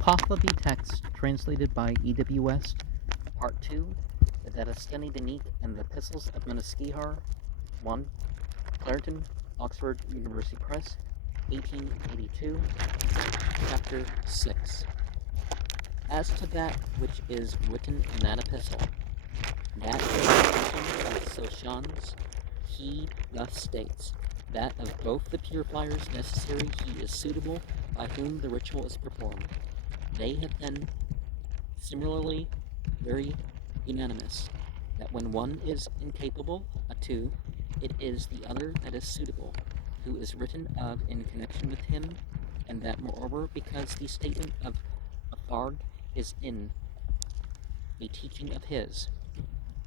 Pahlavi text translated by E.W. West, Part 2, the Datastani Denik and the Epistles of Manuskihar 1, Clarendon, Oxford University Press, 1882, Chapter 6. As to that which is written in that epistle, that translation of Soshans, he thus states, that of both the purifiers necessary he is suitable by whom the ritual is performed. They have been similarly very unanimous, that when one is incapable, a two, it is the other that is suitable, who is written of in connection with him, and that moreover, because the statement of Atharg is in a teaching of his,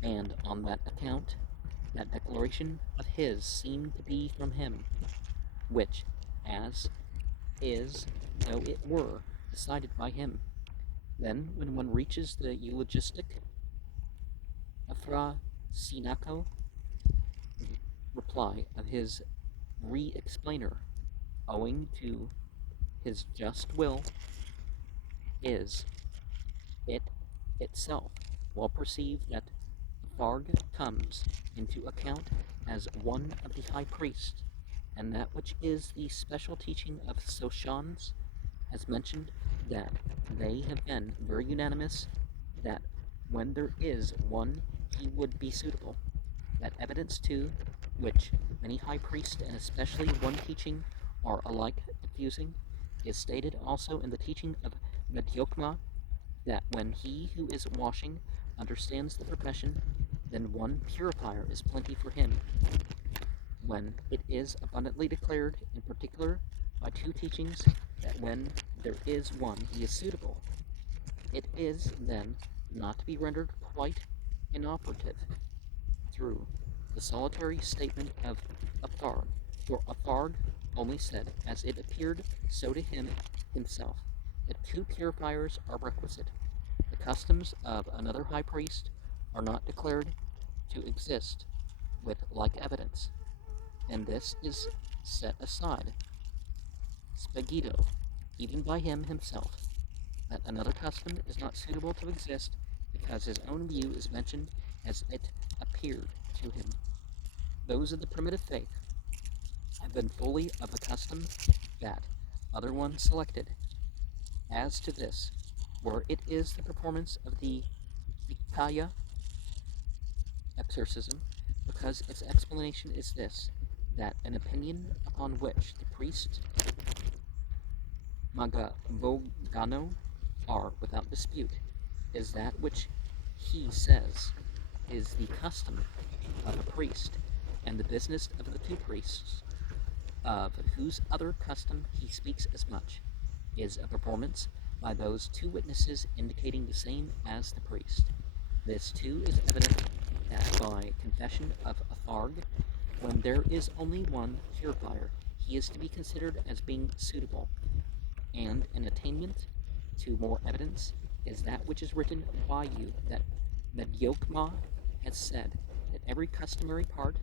and on that account, that declaration of his seemed to be from him, which, as is, though it were, decided by him. Then, when one reaches the eulogistic Afrasinako reply of his re-explainer, owing to his just will, is it itself well perceived that Farg comes into account as one of the high priests, and that which is the special teaching of Soshans has mentioned that they have been very unanimous that when there is one he would be suitable. That evidence too, which many high priests and especially one teaching are alike accusing, is stated also in the teaching of Medyokma, that when he who is washing understands the profession, then one purifier is plenty for him. When it is abundantly declared, in particular, by two teachings, that when there is one he is suitable, it is then not to be rendered quite inoperative through the solitary statement of Atharg, for Atharg only said, as it appeared so to him himself, that two purifiers are requisite. The customs of another high priest are not declared to exist with like evidence, and this is set aside, spagito, even by him himself, that another custom is not suitable to exist because his own view is mentioned as it appeared to him. Those of the primitive faith have been fully of the custom that other one selected. As to this, where it is the performance of the Vikaya exorcism, because its explanation is this, that an opinion upon which the priest Magavogano are without dispute is that which he says is the custom of a priest, and the business of the two priests, of whose other custom he speaks as much, is a performance by those two witnesses indicating the same as the priest. This too is evident that by confession of Atharg, when there is only one purifier, he is to be considered as being suitable, and an attainment to more evidence is that which is written by you, that Medyokma has said that every customary part,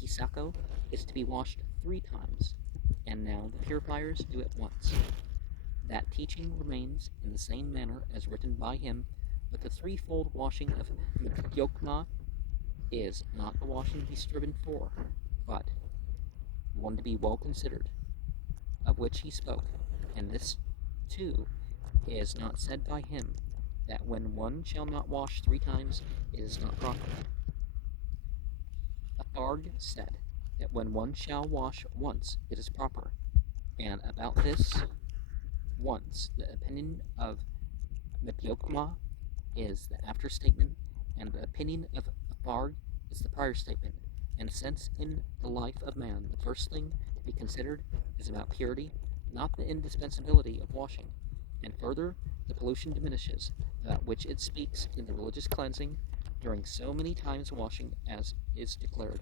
Pisako, is to be washed 3 times, and now the purifiers do it once. That teaching remains in the same manner as written by him, but the threefold washing of Medyokma is not the washing to be striven for, but one to be well considered, of which he spoke, and this too is not said by him, that when one shall not wash 3 times, it is not proper. Atharg said that when one shall wash once, it is proper, and about this once, the opinion of Medyokma is the after statement, and the opinion of Atharg is the prior statement. And since in the life of man the first thing to be considered is about purity, not the indispensability of washing, and further, the pollution diminishes, about which it speaks in the religious cleansing during so many times washing as is declared.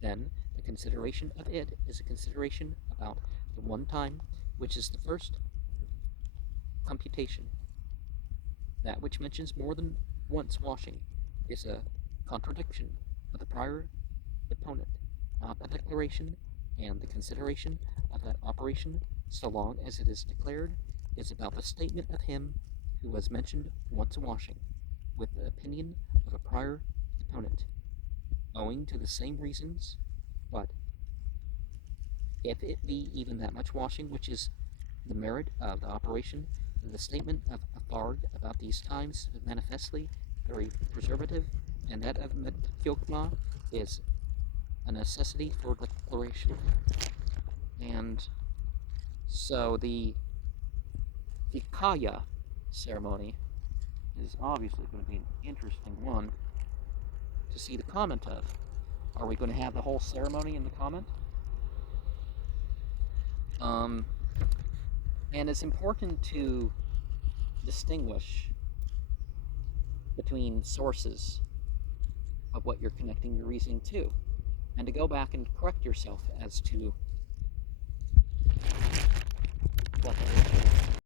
Then, the consideration of it is a consideration about the one time, which is the first computation. That which mentions more than once washing is a contradiction of the prior opponent, not the declaration, and the consideration of that operation, so long as it is declared, is about the statement of him who was mentioned once a washing, with the opinion of a prior opponent, owing to the same reasons, but if it be even that much washing which is the merit of the operation, the statement of Authard about these times is manifestly very preservative, and that of Metkilkma is a necessity for declaration. And so the Vikaya ceremony is obviously going to be an interesting one to see the comment of. Are we going to have the whole ceremony in the comment? And it's important to distinguish between sources of what you're connecting your reasoning to, and to go back and correct yourself as to what that is.